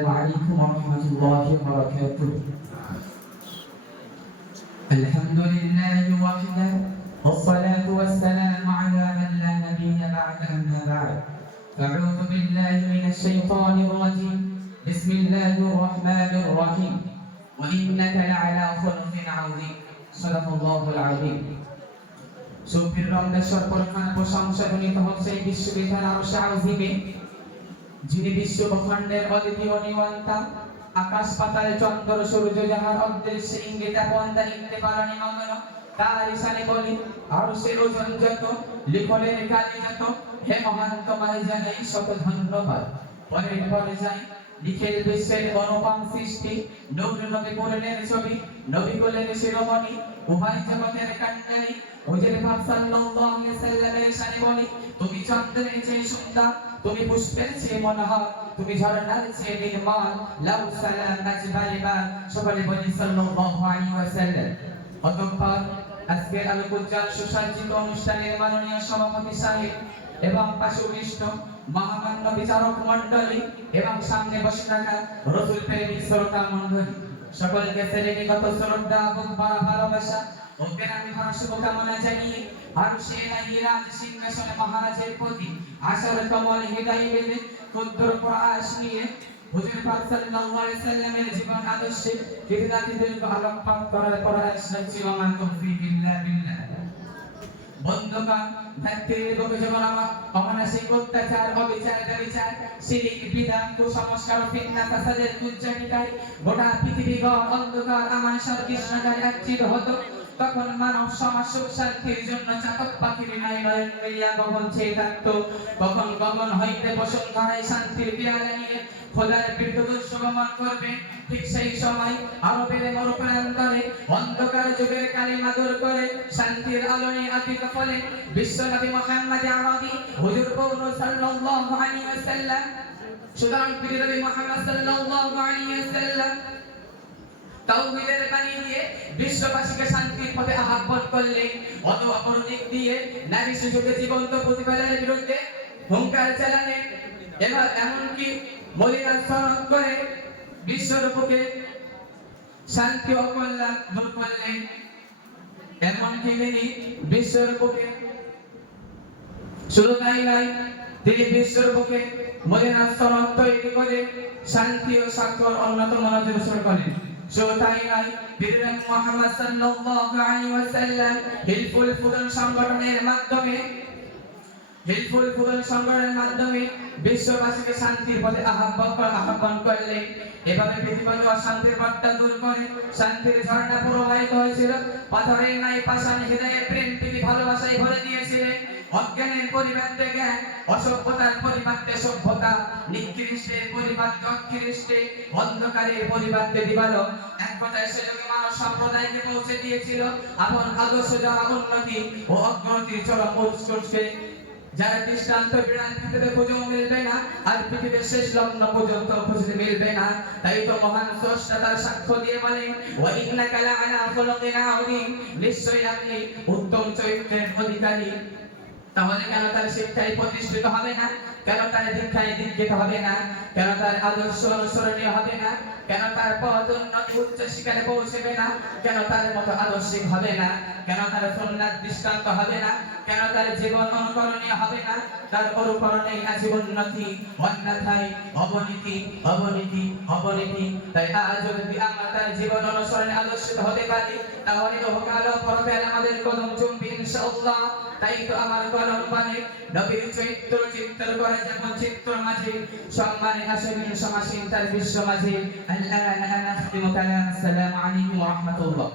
السلام عليكم ورحمة الله وبركاته. الحمد لله وحده والصلاة والسلام على من لا نبي بعد أما بعد. أعوذ بالله من الشيطان الرجيم. بسم الله الرحمن الرحيم. وإنك لعلى خلق عظيم. صدق الله العظيم. সুফির রমদাসর পরখান প্রশংসা ধ্বনিত হচ্ছে বিশ্ববিদ্যালয় আরশে আজিমে, যিনি বিশ্বব্রহ্মাণ্ডের অদ্বিতীয় নিয়ন্তা, আকাশ পাতাল চন্দ্র সূর্য যাহার অদৃশ্য ইঙ্গিত পন্দা লিখতে পারেনি মগ্ন, তার ইশানে বলি আরশের ওজন যত, লিখলেন কালি যত, হে মহান তোমায় জানাই শত ধন্যবাদ। পরের পরে যাই লিখের বিশ্বের অনুপম সৃষ্টি, নূর নবী করলেন ছবি, নবী করলেন শিরোমণি, উভয় জগতের কান্ডারি, হুজুর পাক সাল্লাল্লাহু আলাইহি সাল্লামের শানে বলি, তুমি চন্দ্রের চেয়ে সুন্দর, তুমি পুষ্পের চেয়ে মনোহর, তুমি ঝরনার চেয়ে নির্মল, লাউ সালাম আজবাইবা, সকলে বলি সাল্লাল্লাহু আলাইহি ওয়াসাল্লাম। অতঃপর আজকের আলোকোজ্জ্বল সুসজ্জিত অনুষ্ঠানের মাননীয় সভাপতি সাহেব এবং পাশবিষ্ট মহামান্য বিচারক মণ্ডলী এবং সামনে বসে থাকা রাসূল প্রেমিক শ্রোতা মণ্ডলী, সকলকে শ্রেণীগত শ্রদ্ধা এবং ভালোবাসা ও প্রেমী ভরা শুভকামনা জানিয়ে আরশে রাজ সিংহাসনে মহারাজের প্রতি আশার কমল হৃদয় বেঁধে ক্ষুদ্র প্রয়াস নিয়ে হুজুর পাক সাল্লাল্লাহু আলাইহি সাল্লামের জীবন আদর্শে বিদ্যার্থীদের আলোকপাত করার প্রয়াস করছি। ওয়া তৌফিক ইল্লা বিল্লাহ। বন্ধুগণ, ধাত্রীর বুকে যেমন অমানসিক অত্যাচার, অবিচার, ব্যভিচার, শিরিক, বিদআত, কুসংস্কার, ফিতনা, ফাসাদের কুজ্জানিকায় গোটা পৃথিবী অন্ধকার আমানসার কৃষ্ণকায় আচ্ছিন্ন হতো, তখন মানব সমাজ সুখ শান্তির জন্য চাতক পাখির ন্যায় নয়ন মেলিয়া গগন চেয়ে থাকত। কখন গগন হইতে বসুন্ধরায় শান্তির পেয়ালা নিয়ে খোদার বিরুদ্ধে গমন করবে, ঠিক সেই সময় আরবের মরুপ্রান্তরে অন্ধকার যুগের কালিমা দূর করে শান্তির আলো নিয়ে আতিত ফলে বিশ্বনবী মুহাম্মদ আরবি হুজুর পৌর সাল্লাল্লাহু আলাইহি ওয়াসাল্লাম। সুতরাং প্রিয় নবী মুহাম্মদ সাল্লাল্লাহু আলাইহি ওয়াসাল্লাম তাওহীদের বাণী দিয়ে বিশ্ববাসীকে শান্তির পথে আহ্বান করলেন। অপর দিক দিয়ে নারী শিশুকে জীবন্ত প্রতিবাদের বিরুদ্ধে হুঙ্কার চালালেন। এবার এমনকি মদিনা শরণ করে বিশ্বের বুকে শান্তি ও কল্যাণ দূর করলেন। এমনকি তিনি বিশ্বের বুকে শুধু তাই নয়, তিনি বিশ্বের বুকে মদিনা শরণ তৈরি করে শান্তি ও স্বাক্ষর অন্যতম নজর করেন। শুধু তাই নয়, বীর মুহাম্মদ সাল্লাল্লাহু আলাইহি ওয়াসাল্লাম হিলফুল ফুতুন সংগঠনের মাধ্যমে বিশ্ববাসীকে শান্তির পথে আহ্বান করলেন। এভাবে পৃথিবীতে অশান্তির বার্তা দূর করে শান্তির ঝর্ণা প্রবাহিত হয়েছিল। পাথরের ন্যায় পাষাণ হৃদয়ে প্রেম প্রীতি ভালোবাসায় ভরে দিয়েছিলেন। অজ্ঞানের পরিবর্তে জ্ঞান, অসভ্যতার পরিবর্তে সভ্যতা, নিকৃষ্টের পরিবর্তে উৎকৃষ্টে, অন্ধকারের পরিবর্তে দিবালো, এক কথায় সে যুগে মানব সম্প্রদায়কে পৌঁছে দিয়েছিল আপন আদর্শ যারা উন্নতি ও অগ্রগতির চরম উৎকর্ষে, যারা দৃষ্টান্ত বিরান পৃথিবীতে খুঁজেও মিলবে না, আর পৃথিবীর শেষ লগ্ন পর্যন্ত খুঁজতে মিলবে না। তাই তো মহান স্রষ্টা তার সাক্ষ্য দিয়ে বলেন, ওয়া ইন্নাকা লাআলা খুলুকিন আযীম, নিশ্চয়ই আপনি উত্তম চরিত্রের অধিকারী। তাহলে কেন তার শিক্ষায় প্রতিষ্ঠিত হবে না? কেন তার দীক্ষায় দীক্ষিত হবে না? কেন তার আদর্শ অনুসরণীয় হবে না? কেন তার পথ উন্নতি উচ্চ শিখরে পৌঁছবে না? কেন তার মতো আদর্শিক হবে না? কেন তার সুন্নাত দৃষ্টান্ত হবে না? কেন তার জীবন অনুকরণীয় হবে না? তার অনুকরণেই আছে উন্নতি, অন্যথায় অবনতি, অবনতি, অবনতি। তাই আজ যদি আমরা তার জীবন অনুসরণে আদর্শিত হতে পারি, তাহলে ইহকাল ও পরকালে আমাদের কদম চুমবে ইনশাআল্লাহ। তাই তো আমার কলম বলে, নবীর চরিত্র চিত্র করে যেমন চিত্র মাঝে সম্মানে আসেন সমাসীন তার বিশ্ব মাঝে। আল্লাহ নাখতিমু কালাম। আসসালামু আলাইকুম ওয়া রাহমাতুল্লাহ।